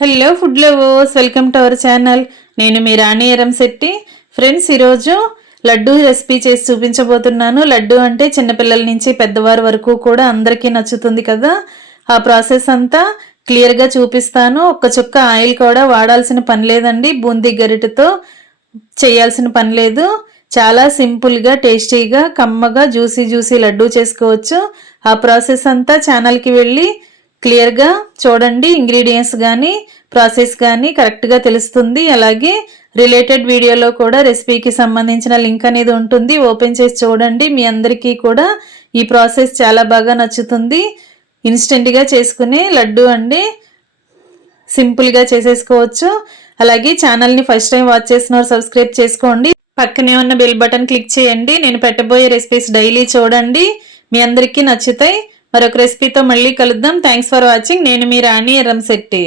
Hello food lovers, welcome to our channel. నేను మీ రాణి Eramsetti. Friends, ఈరోజు laddu recipe చేసి చూపించబోతున్నాను. లడ్డు అంటే చిన్నపిల్లల నుంచి పెద్దవారి వరకు కూడా అందరికీ నచ్చుతుంది కదా. ఆ ప్రాసెస్ అంతా క్లియర్గా చూపిస్తాను. ఒక్క చుక్క ఆయిల్ కూడా వాడాల్సిన పని లేదండి. బూందీ గరిటెతో చేయాల్సిన పని లేదు. చాలా సింపుల్గా, టేస్టీగా, కమ్మగా, జ్యూసీ లడ్డు చేసుకోవచ్చు. ఆ ప్రాసెస్ అంతా ఛానల్కి వెళ్ళి క్లియర్గా చూడండి. ఇంగ్రీడియంట్స్ కానీ ప్రాసెస్ కానీ కరెక్ట్గా తెలుస్తుంది. అలాగే రిలేటెడ్ వీడియోలో కూడా రెసిపీకి సంబంధించిన లింక్ అనేది ఉంటుంది. ఓపెన్ చేసి చూడండి. మీ అందరికీ కూడా ఈ ప్రాసెస్ చాలా బాగా నచ్చుతుంది. ఇన్స్టెంట్గా చేసుకునే లడ్డు అండి, సింపుల్గా చేసేసుకోవచ్చు. అలాగే ఛానల్ని ఫస్ట్ టైం వాచ్ చేస్తున్నారు, సబ్స్క్రైబ్ చేసుకోండి. పక్కనే ఉన్న బెల్ బటన్ క్లిక్ చేయండి. నేను పెట్టబోయే రెసిపీస్ డైలీ చూడండి, మీ అందరికీ నచ్చుతాయి. మరొక రెసిపీతో మళ్ళీ కలుద్దాం. Thanks for watching. నేను మీ రాణి ఎరంశెట్టి.